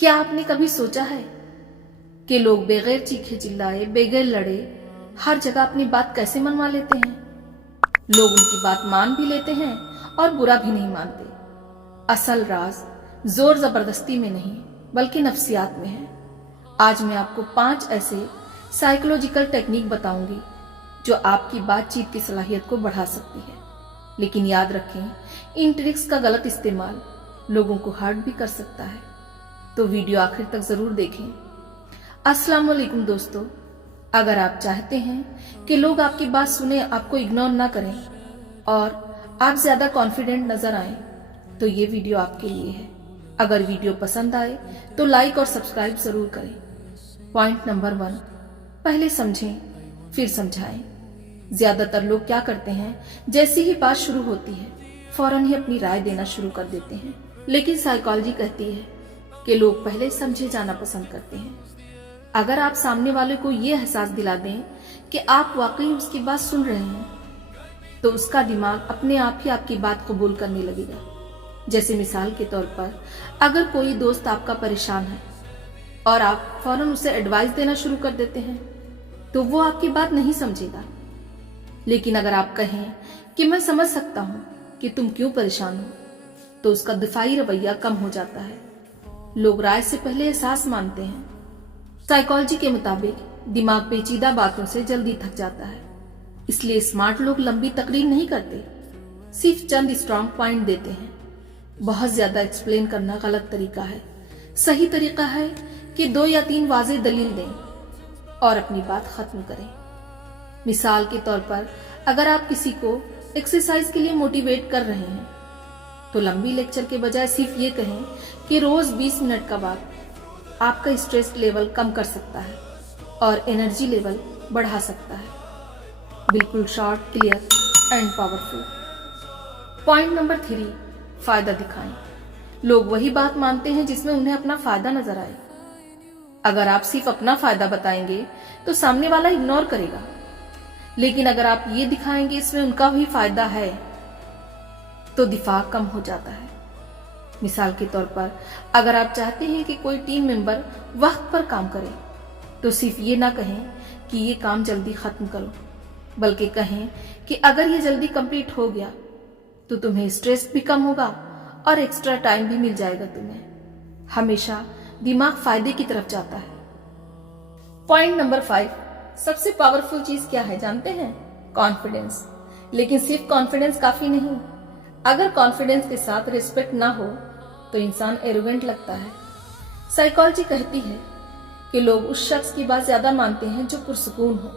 क्या आपने कभी सोचा है कि लोग बगैर चीखे चिल्लाए, बगैर लड़े, हर जगह अपनी बात कैसे मनवा लेते हैं? लोग उनकी बात मान भी लेते हैं और बुरा भी नहीं मानते। असल राज जोर जबरदस्ती में नहीं बल्कि नफ्सियात में है। आज मैं आपको 5 ऐसे साइकोलॉजिकल टेक्निक बताऊंगी जो आपकी बातचीत की सलाहियत को बढ़ा सकती है। लेकिन याद रखें, इन ट्रिक्स का गलत इस्तेमाल लोगों को हर्ट भी कर सकता है। तो वीडियो आखिर तक जरूर देखें। अस्सलाम वालेकुम दोस्तों, अगर आप चाहते हैं कि लोग आपकी बात सुने, आपको इग्नोर ना करें और आप ज्यादा कॉन्फिडेंट नजर आए, तो ये वीडियो आपके लिए है। अगर वीडियो पसंद आए तो लाइक और सब्सक्राइब जरूर करें। पॉइंट नंबर 1, पहले समझें फिर समझाएं। ज्यादातर लोग क्या करते हैं, जैसी ही बात शुरू होती है फौरन ही अपनी राय देना शुरू कर देते हैं। लेकिन साइकोलॉजी कहती है कि लोग पहले समझे जाना पसंद करते हैं। अगर आप सामने वाले को ये एहसास दिला दें कि आप वाकई उसकी बात सुन रहे हैं, तो उसका दिमाग अपने आप ही आपकी बात कबूल करने लगेगा। जैसे मिसाल के तौर पर, अगर कोई दोस्त आपका परेशान है और आप फौरन उसे एडवाइस देना शुरू कर देते हैं, तो वो आपकी बात नहीं समझेगा। लेकिन अगर आप कहें कि मैं समझ सकता हूं कि तुम क्यों परेशान हो, तो उसका दिफाई रवैया कम हो जाता है। लोग राय से पहले एहसास मानते हैं। साइकोलॉजी के मुताबिक दिमाग पेचीदा बातों से जल्दी थक जाता है, इसलिए स्मार्ट लोग लंबी तकरीर नहीं करते, सिर्फ चंद स्ट्रॉन्ग पॉइंट देते हैं। बहुत ज्यादा एक्सप्लेन करना गलत तरीका है। सही तरीका है कि 2 या 3 वाज़ेह दलील दें और अपनी बात खत्म करें। मिसाल के तौर पर, अगर आप किसी को एक्सरसाइज के लिए मोटिवेट कर रहे हैं, तो लंबी लेक्चर के बजाय सिर्फ ये कहें कि रोज 20 मिनट का वक्त आपका स्ट्रेस लेवल कम कर सकता है और एनर्जी लेवल बढ़ा सकता है। बिल्कुल short, clear and powerful. Point number 3, फायदा दिखाएं। लोग वही बात मानते हैं जिसमें उन्हें अपना फायदा नजर आए। अगर आप सिर्फ अपना फायदा बताएंगे तो सामने वाला इग्नोर करेगा, लेकिन अगर आप ये दिखाएंगे इसमें उनका भी फायदा है, तो दिफा कम हो जाता है। मिसाल के तौर पर, अगर आप चाहते हैं कि कोई टीम मेंबर वक्त पर काम करे, तो सिर्फ ये ना कहें कि ये काम जल्दी खत्म करो, बल्कि कहें कि अगर ये जल्दी कंप्लीट हो गया तो तुम्हें स्ट्रेस भी कम होगा और एक्स्ट्रा टाइम भी मिल जाएगा तुम्हें। हमेशा दिमाग फायदे की तरफ जाता है। पॉइंट नंबर 5, सबसे पावरफुल चीज क्या है जानते हैं? कॉन्फिडेंस। लेकिन सिर्फ कॉन्फिडेंस काफी नहीं। अगर कॉन्फिडेंस के साथ रिस्पेक्ट ना हो तो इंसान एरोगेंट लगता है। साइकोलॉजी कहती है कि लोग उस शख्स की बात ज्यादा मानते हैं जो पुरसुकून हो।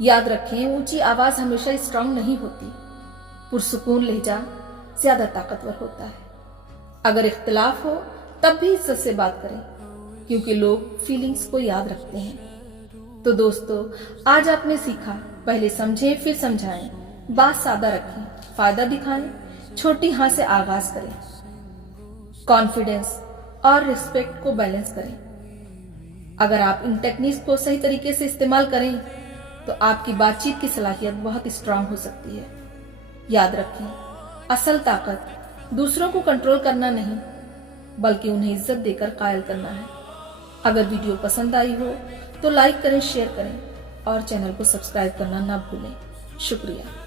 याद रखें, ऊंची आवाज हमेशा स्ट्रांग नहीं होती। पुरसुकून लहजा ज्यादा ताकतवर होता है। अगर इख्तिलाफ हो तब भी इज्जत से बात करें, क्योंकि लोग फीलिंग्स को याद रखते हैं। तो दोस्तों, आज आपने सीखा, पहले समझें फिर समझाएं, बात सादा रखें, फायदा दिखाएं, छोटी हाँ से आगाज करें, कॉन्फिडेंस और रिस्पेक्ट को बैलेंस करें। अगर आप इन टेक्निक्स को सही तरीके से इस्तेमाल करें तो आपकी बातचीत की सलाहियत बहुत स्ट्रांग हो सकती है। याद रखें, असल ताकत दूसरों को कंट्रोल करना नहीं बल्कि उन्हें इज्जत देकर कायल करना है। अगर वीडियो पसंद आई हो तो लाइक करें, शेयर करें और चैनल को सब्सक्राइब करना ना भूलें। शुक्रिया।